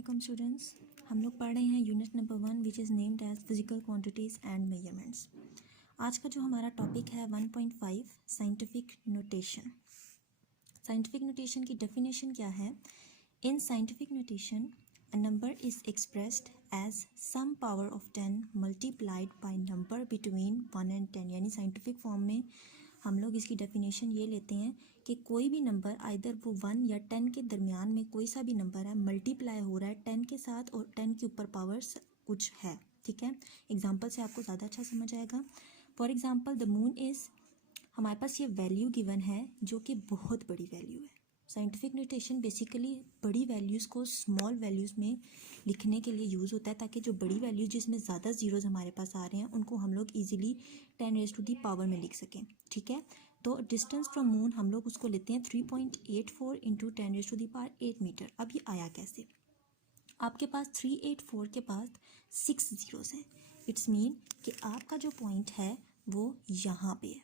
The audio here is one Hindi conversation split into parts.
अस्सलाम स्टूडेंट्स, हम लोग पढ़ रहे हैं unit number 1 which is named as physical quantities and measurements. आज का जो हमारा टॉपिक है 1.5 साइंटिफिक नोटेशन। साइंटिफिक नोटेशन की डेफिनेशन क्या है? In scientific notation a number is expressed as some power of 10 multiplied by number between 1 and 10। यानी साइंटिफिक फॉर्म में हम लोग इसकी डेफिनेशन ये लेते हैं कि कोई भी नंबर आइदर वो 1 या 10 के दरमियान में कोई सा भी नंबर है, मल्टीप्लाई हो रहा है 10 के साथ और 10 के ऊपर पावर्स कुछ है। ठीक है, एग्जांपल से आपको ज़्यादा अच्छा समझ आएगा। For example the moon is, हमारे पास ये वैल्यू गिवन है जो कि बहुत बड़ी वैल्यू है। साइंटिफिक नोटेशन बेसिकली बड़ी वैल्यूज़ को स्मॉल वैल्यूज़ में लिखने के लिए यूज़ होता है, ताकि जो बड़ी वैल्यूज़ जिसमें ज़्यादा ज़ीरोज़ हमारे पास आ रहे हैं उनको हम लोग easily 10 raise to the power में लिख सकें। ठीक है, तो डिस्टेंस फ्रॉम मून हम लोग उसको लेते हैं 3.84 into 10 raise to the power 8 metre. अब ये आया कैसे? आपके पास 384 के पास 6 ज़ीरोज़ हैं। इट्स मीन कि आपका जो पॉइंट है वो यहाँ पे है।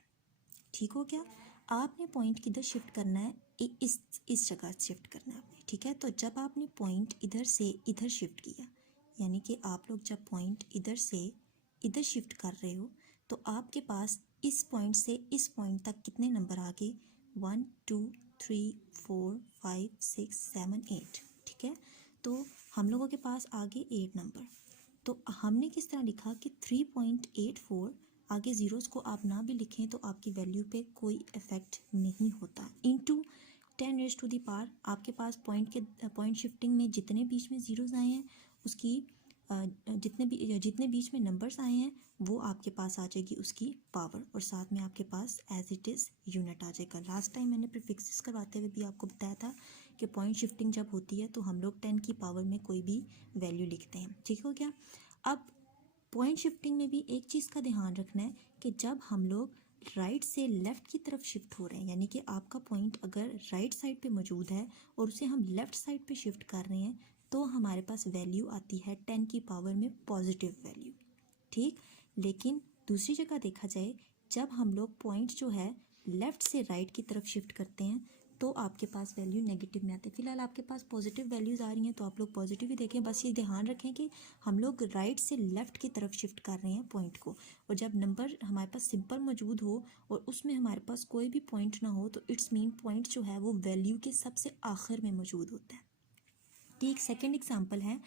ठीक हो गया? आपने पॉइंट किधर शिफ्ट करना है? इस जगह शिफ्ट करना है आपने। ठीक है, तो जब आपने पॉइंट इधर से इधर शिफ्ट किया, यानी कि आप लोग जब पॉइंट इधर से इधर शिफ्ट कर रहे हो तो आपके पास इस पॉइंट से इस पॉइंट तक कितने नंबर आ गए? 1 2 3 4 5 6 7 8। ठीक है, तो हम लोगों के पास आ गए 8 नंबर। तो हमने किस तरह लिखा कि 3.84, आगे ज़ीरोज़ को आप ना भी लिखें तो आपकी वैल्यू पे कोई इफ़ेक्ट नहीं होता, into 10 raise to the power. आपके पास पॉइंट शिफ्टिंग में जितने बीच में ज़ीरोज़ आए हैं उसकी जितने बीच में नंबर्स आए हैं वो आपके पास आ जाएगी उसकी पावर, और साथ में आपके पास एज इट इज़ यूनिट आ जाएगा। लास्ट टाइम मैंने प्रीफिक्सेस करवाते हुए भी आपको बताया था कि पॉइंट शिफ्टिंग जब होती है तो हम लोग 10 की पावर में कोई भी वैल्यू लिखते हैं। ठीक हो गया? अब पॉइंट शिफ्टिंग में भी एक चीज़ का ध्यान रखना है कि जब हम लोग राइट से लेफ़्ट की तरफ शिफ्ट हो रहे हैं, यानी कि आपका पॉइंट अगर राइट साइड पे मौजूद है और उसे हम लेफ़्ट साइड पे शिफ्ट कर रहे हैं तो हमारे पास वैल्यू आती है 10 की पावर में पॉजिटिव वैल्यू। ठीक, लेकिन दूसरी जगह देखा जाए जब हम लोग पॉइंट जो है लेफ़्ट से राइट की तरफ शिफ्ट करते हैं तो आपके पास वैल्यू नेगेटिव में आती है। फिलहाल आपके पास पॉजिटिव वैल्यूज़ आ रही हैं तो आप लोग पॉजिटिव ही देखें। बस ये ध्यान रखें कि हम लोग राइट से लेफ़्ट की तरफ शिफ्ट कर रहे हैं पॉइंट को, और जब नंबर हमारे पास सिंपल मौजूद हो और उसमें हमारे पास कोई भी पॉइंट ना हो तो इट्स मीन पॉइंट जो है वो वैल्यू के सबसे आखिर में मौजूद होता है। ठीक, सेकेंड एग्जाम्पल है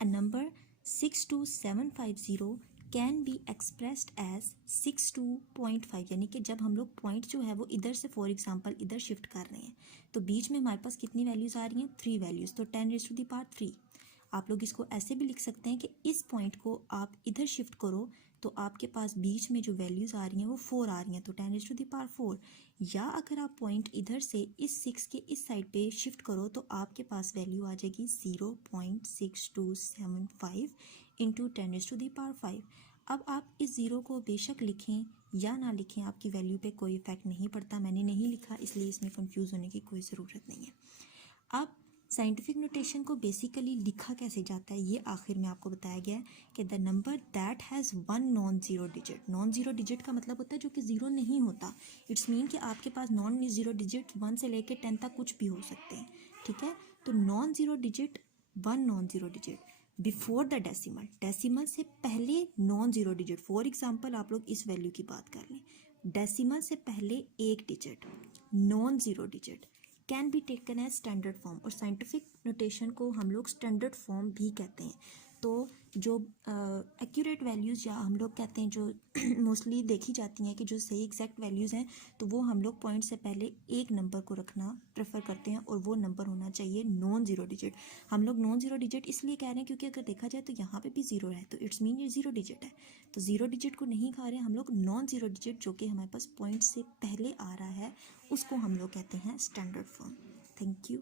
a number 62750 can be expressed as 62.5। यानी कि जब हम लोग पॉइंट जो है वो इधर से फॉर एग्जांपल इधर शिफ्ट कर रहे हैं तो बीच में हमारे पास कितनी वैल्यूज़ आ रही हैं? 3 वैल्यूज़, तो 10 रेज़ टू दी पावर 3। आप लोग इसको ऐसे भी लिख सकते हैं कि इस पॉइंट को आप इधर शिफ्ट करो तो आपके पास बीच में जो वैल्यूज़ आ रही हैं वो 4 आ रही हैं, तो 10 रेज़ टू दी पावर 4। या अगर आप पॉइंट इधर से इस 6 के इस साइड पे शिफ्ट करो तो आपके पास वैल्यू आ जाएगी 0.6275 into 10 raise to the power 5। अब आप इस ज़ीरो को बेशक लिखें या ना लिखें, आपकी वैल्यू पे कोई इफेक्ट नहीं पड़ता। मैंने नहीं लिखा इसलिए इसमें कंफ्यूज होने की कोई ज़रूरत नहीं है। अब साइंटिफिक नोटेशन को बेसिकली लिखा कैसे जाता है ये आखिर में आपको बताया गया है कि the number that has 1 non zero digit. Non zero digit का मतलब होता है जो कि ज़ीरो नहीं होता। इट्स मीन कि आपके पास नॉन ज़ीरो डिजिट 1 से लेकर 10 तक कुछ भी हो सकते हैं। ठीक है, तो non zero digit 1 non zero digit before the decimal, decimal से पहले non zero digit. For example आप लोग इस वैल्यू की बात कर लें, डेसिमल से पहले एक digit non zero digit can be taken as standard form, और साइंटिफिक नोटेशन को हम लोग स्टैंडर्ड फॉर्म भी कहते हैं। तो जो एक्यूरेट वैल्यूज़ या हम लोग कहते हैं जो मोस्टली देखी जाती हैं कि जो सही एग्जैक्ट वैल्यूज़ हैं तो वो हम लोग पॉइंट से पहले एक नंबर को रखना प्रेफर करते हैं और वो नंबर होना चाहिए नॉन ज़ीरो डिजिट। हम लोग नॉन ज़ीरो डिजिट इसलिए कह रहे हैं क्योंकि अगर देखा जाए तो यहाँ पे भी ज़ीरो है तो इट्स मीन ये ज़ीरो डिजिट है। तो ज़ीरो डिजिट को नहीं खा रहे हम लोग, नॉन ज़ीरो डिजिट जो कि हमारे पास पॉइंट से पहले आ रहा है उसको हम लोग कहते हैं स्टैंडर्ड फॉर्म। Thank you.